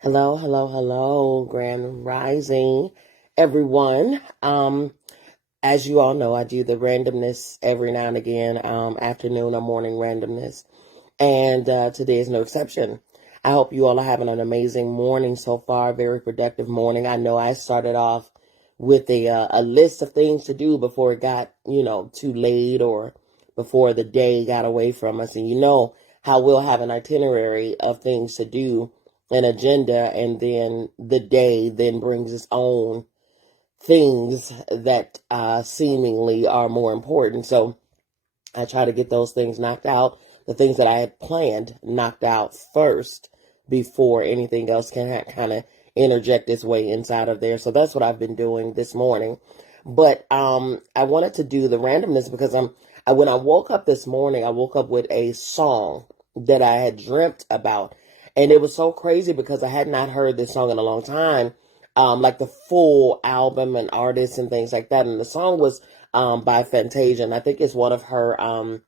Hello, hello, hello, Grand Rising, everyone. As you all know, I do the randomness every now and again, afternoon or morning randomness, and today is no exception. I hope you all are having an amazing morning so far, very productive morning. I know I started off with a list of things to do before it got, too late or before the day got away from us. And you know how we'll have an itinerary of things to do, an agenda, and then the day then brings its own things that seemingly are more important. So I try to get those things knocked out, the things that I had planned knocked out first before anything else can kind of interject its way inside of there. So that's what I've been doing this morning. But I wanted to do the randomness because when I woke up this morning, I woke up with a song that I had dreamt about. And it was so crazy because I had not heard this song in a long time, like the full album and artists and things like that. And the song was by Fantasia, and I think it's one of her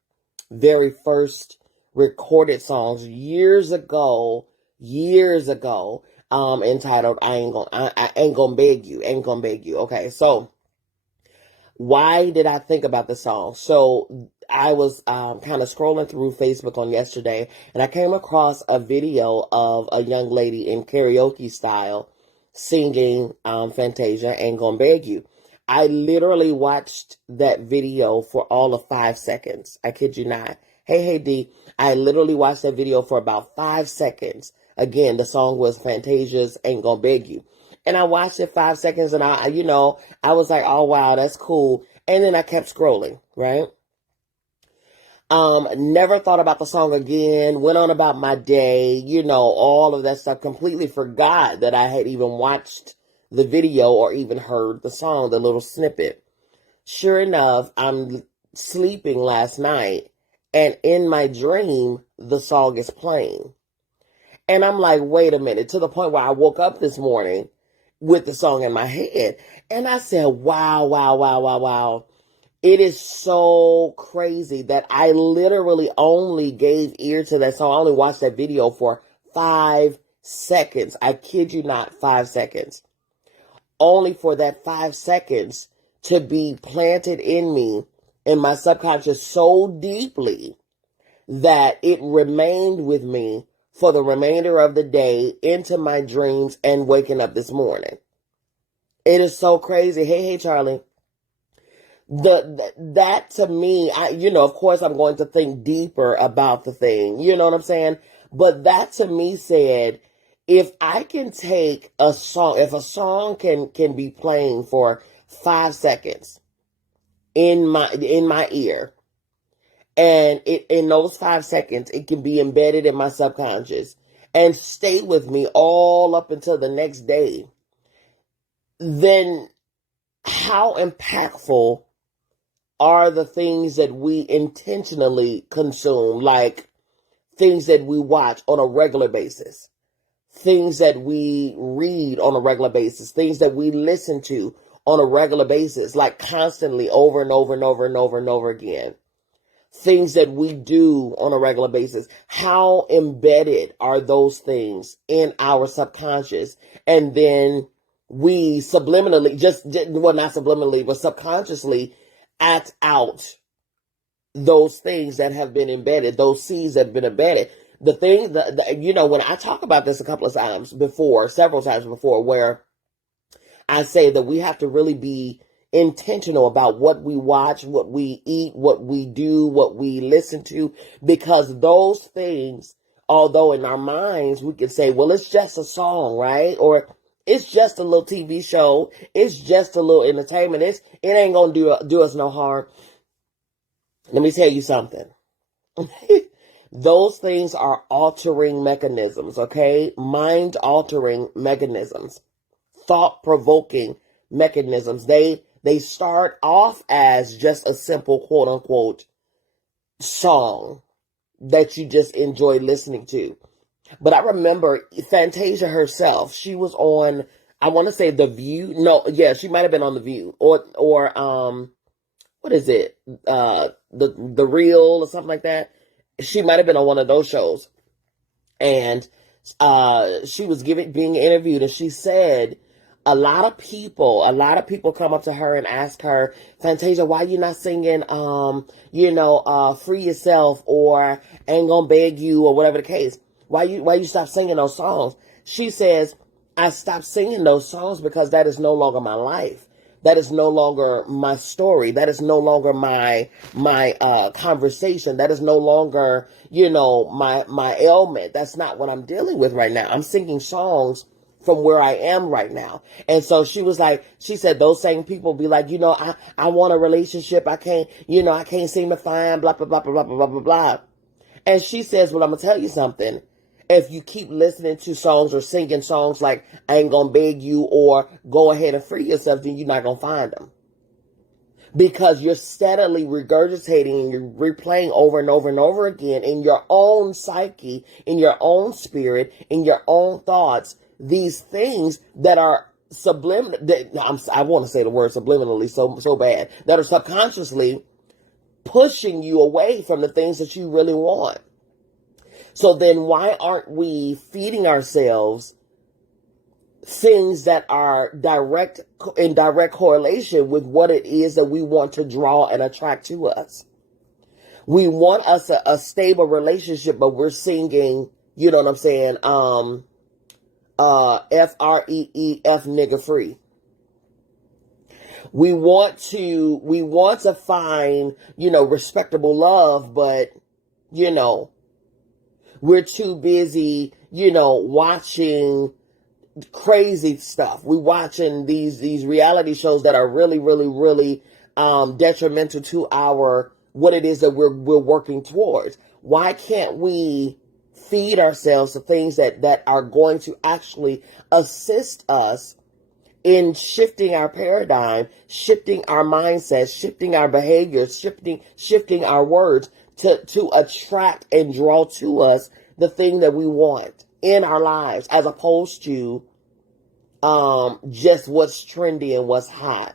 very first recorded songs years ago, entitled I ain't gonna beg you, ain't gonna beg you. Okay, so why did I think about the song? So I was kind of scrolling through Facebook on yesterday, and I came across a video of a young lady in karaoke style singing Fantasia, Ain't Gonna Beg You. I literally watched that video for all of 5 seconds. I kid you not. Hey, D. I literally watched that video for about 5 seconds. Again, the song was Fantasia's Ain't Gonna Beg You. And I watched it 5 seconds, and I was like, oh, wow, that's cool. And then I kept scrolling, right? Never thought about the song again, went on about my day, all of that stuff. Completely forgot that I had even watched the video or even heard the song, the little snippet. Sure enough, I'm sleeping last night, and in my dream, the song is playing. And I'm like, wait a minute, to the point where I woke up this morning with the song in my head. And I said, wow, wow, wow, wow, wow. It is so crazy that I literally only gave ear to that song. I only watched that video for 5 seconds. I kid you not, 5 seconds. Only for that 5 seconds to be planted in me, in my subconscious so deeply that it remained with me for the remainder of the day, into my dreams, and waking up this morning. It is so crazy. Hey, Charlie. That to me, of course I'm going to think deeper about the thing. You know what I'm saying? But that to me said, if I can take a song, if a song can be playing for 5 seconds in my ear, and in those 5 seconds, it can be embedded in my subconscious and stay with me all up until the next day, then how impactful are the things that we intentionally consume, like things that we watch on a regular basis, things that we read on a regular basis, things that we listen to on a regular basis, like constantly over and over and over and over and over again. Things that we do on a regular basis. How embedded are those things in our subconscious? And then we subliminally, not subliminally, but subconsciously act out those things that have been embedded, those seeds that have been embedded. The thing that, when I talk about this a couple of times before, several times before, where I say that we have to really be intentional about what we watch, what we eat, what we do, what we listen to, because those things, although in our minds we can say, well, it's just a song, right? Or it's just a little TV show. It's just a little entertainment. It ain't going to do us no harm. Let me tell you something. Those things are altering mechanisms, okay? Mind altering mechanisms, thought provoking mechanisms. They start off as just a simple quote unquote song that you just enjoy listening to. But I remember Fantasia herself, she was on, I want to say The View. No, yeah, she might have been on The View or what is it? The Real or something like that. She might have been on one of those shows. And She was being interviewed, and she said a lot of people come up to her and ask her, Fantasia, why you not singing, Free Yourself or Ain't Gonna Beg You or whatever the case? Why you stop singing those songs? She says, I stopped singing those songs because that is no longer my life. That is no longer my story. That is no longer my conversation. That is no longer, my ailment. That's not what I'm dealing with right now. I'm singing songs from where I am right now. And so she said those same people be like, I want a relationship. I can't seem to find blah, blah, blah, blah, blah, blah, blah, blah. And she says, well, I'm going to tell you something. If you keep listening to songs or singing songs like I Ain't Gonna Beg You or Go Ahead and Free Yourself, then you're not going to find them. Because you're steadily regurgitating and you're replaying over and over and over again in your own psyche, in your own spirit, in your own thoughts, these things that are I want to say the word subliminally so bad, that are subconsciously pushing you away from the things that you really want. So then why aren't we feeding ourselves things that are in direct correlation with what it is that we want to draw and attract to us? We want us a stable relationship, but we're singing, you know what I'm saying? F-R-E-E-F nigga free. We want to find, respectable love, but, we're too busy, watching crazy stuff. We're watching these reality shows that are really, really, really detrimental to what it is that we're working towards. Why can't we feed ourselves to things that are going to actually assist us in shifting our paradigm, shifting our mindset, shifting our behaviors, shifting our words to attract and draw to us the thing that we want in our lives, as opposed to just what's trendy and what's hot.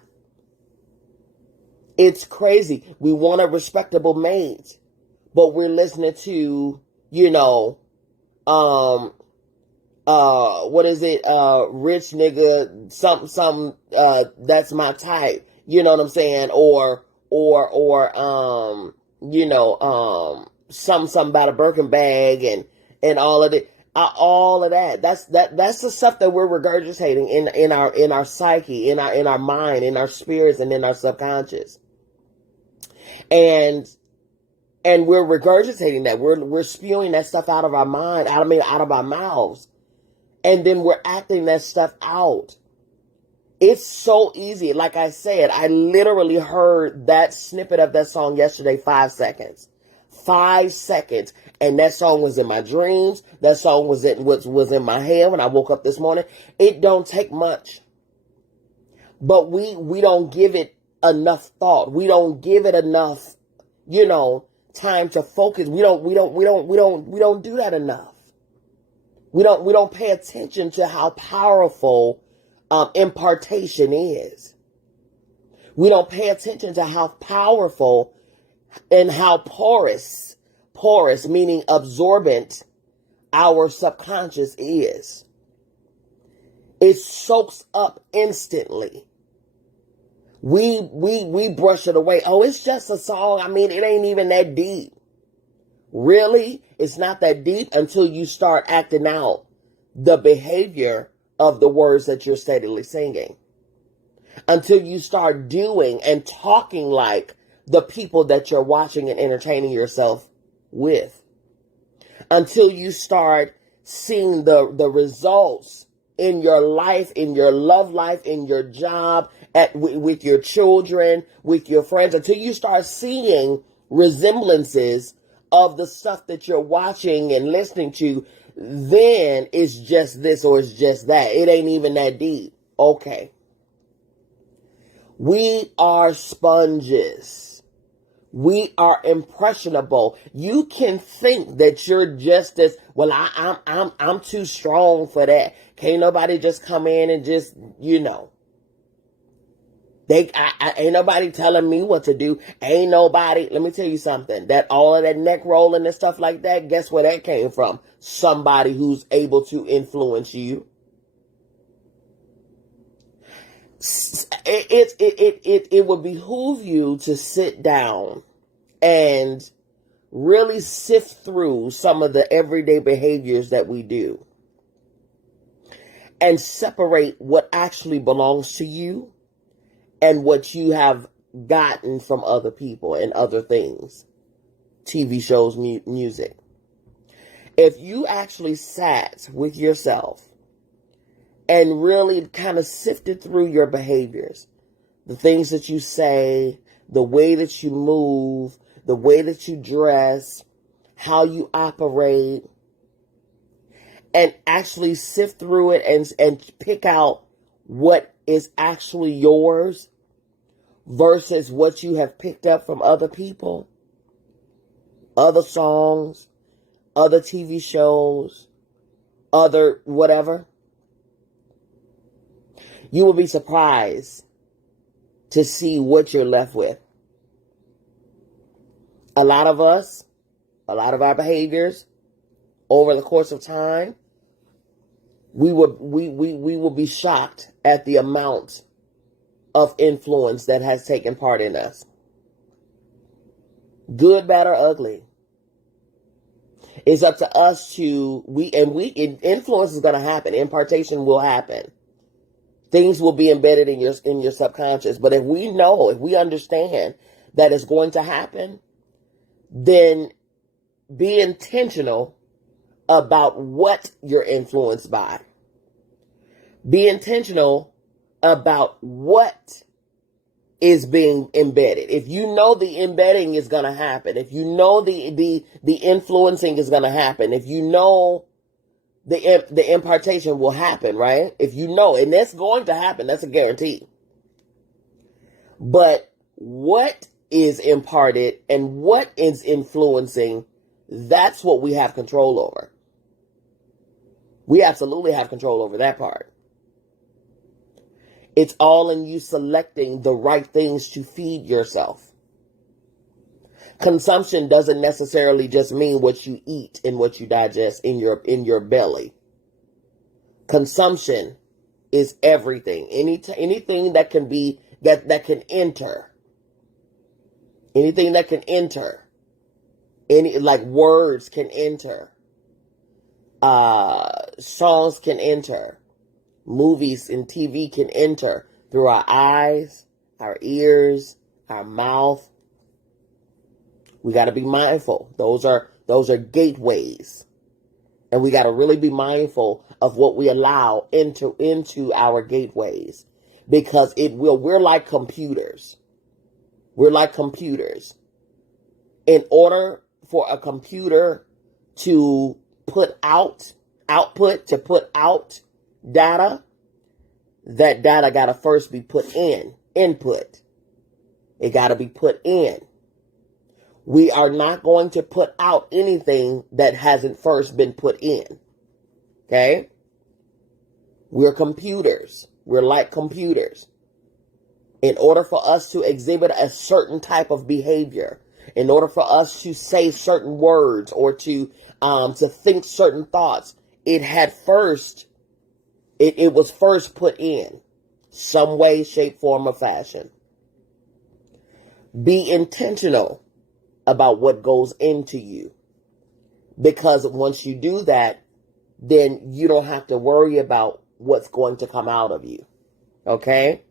It's crazy. We want a respectable mate, but we're listening to, what is it? Rich nigga, something, that's my type. You know what I'm saying? Or, something about a Birkin bag and all of it. All of that. That's the stuff that we're regurgitating in our psyche, in our mind, in our spirits, and in our subconscious. And we're regurgitating that. We're spewing that stuff out of our mind, out of our mouths. And then we're acting that stuff out. It's so easy. Like I said, I literally heard that snippet of that song yesterday, 5 seconds. 5 seconds. And that song was in my dreams. That song was in my head when I woke up this morning. It don't take much. But we don't give it enough thought. We don't give it enough, time to focus. We don't do that enough. We don't pay attention to how powerful impartation is. We don't pay attention to how powerful and how porous, meaning absorbent, our subconscious is. It soaks up instantly. We brush it away. Oh, it's just a song. It ain't even that deep. Really? It's not that deep until you start acting out the behavior of the words that you're steadily singing. Until you start doing and talking like the people that you're watching and entertaining yourself with. Until you start seeing the results in your life, in your love life, in your job, with your children, with your friends. Until you start seeing resemblances of the stuff that you're watching and listening to, then it's just this or it's just that. It ain't even that deep. Okay. We are sponges. We are impressionable. You can think that you're just as well. I'm too strong for that. Can't nobody just come in and just, Ain't nobody telling me what to do. Ain't nobody. Let me tell you something. That all of that neck rolling and stuff like that. Guess where that came from? Somebody who's able to influence you. It would behoove you to sit down and really sift through some of the everyday behaviors that we do and separate what actually belongs to you and what you have gotten from other people and other things, TV shows, music. If you actually sat with yourself and really kind of sifted through your behaviors, the things that you say, the way that you move, the way that you dress, how you operate, and actually sift through it and pick out what is actually yours versus what you have picked up from other people, other songs, other TV shows, other whatever, you will be surprised to see what you're left with. A lot of us, a lot of our behaviors over the course of time, we will be shocked at the amount of influence that has taken part in us. Good, bad, or ugly. It's up to us to, influence is going to happen. Impartation will happen. Things will be embedded in your subconscious. But if we understand that it's going to happen, then be intentional about what you're influenced by. Be intentional about what is being embedded. If you know the embedding is going to happen, if you know the influencing is going to happen, if you know the impartation will happen, right? If you know, and that's going to happen, that's a guarantee. But what is imparted and what is influencing, that's what we have control over. We absolutely have control over that part. It's all in you selecting the right things to feed yourself. Consumption doesn't necessarily just mean what you eat and what you digest in your belly. Consumption is everything. Anything that can be that can enter. Anything that can enter. Like words can enter. Songs can enter. Movies and TV can enter through our eyes, our ears, our mouth. We got to be mindful. Those are gateways. And we got to really be mindful of what we allow into our gateways, because we're like computers. We're like computers. In order for a computer to put out data, that data got to first be put in, input. It got to be put in. We are not going to put out anything that hasn't first been put in. Okay? We're computers. We're like computers. In order for us to exhibit a certain type of behavior, in order for us to say certain words or to think certain thoughts, it was first put in some way, shape, form, or fashion. Be intentional about what goes into you, because once you do that, then you don't have to worry about what's going to come out of you. Okay?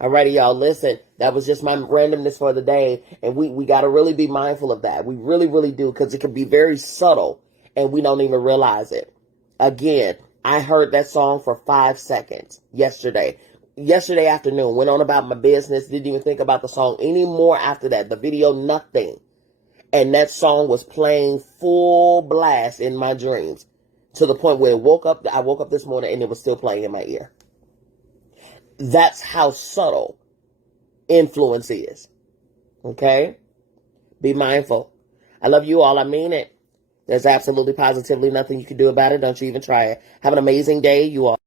Alrighty, y'all. Listen, that was just my randomness for the day, and we got to really be mindful of that. We really, really do, because it can be very subtle, and we don't even realize it. Again, I heard that song for 5 seconds yesterday afternoon, went on about my business, didn't even think about the song anymore after that. The video, nothing. And that song was playing full blast in my dreams, to the point where I woke up this morning and it was still playing in my ear. That's how subtle influence is. Okay? Be mindful. I love you all. I mean it. There's absolutely positively nothing you can do about it. Don't you even try it. Have an amazing day, you all.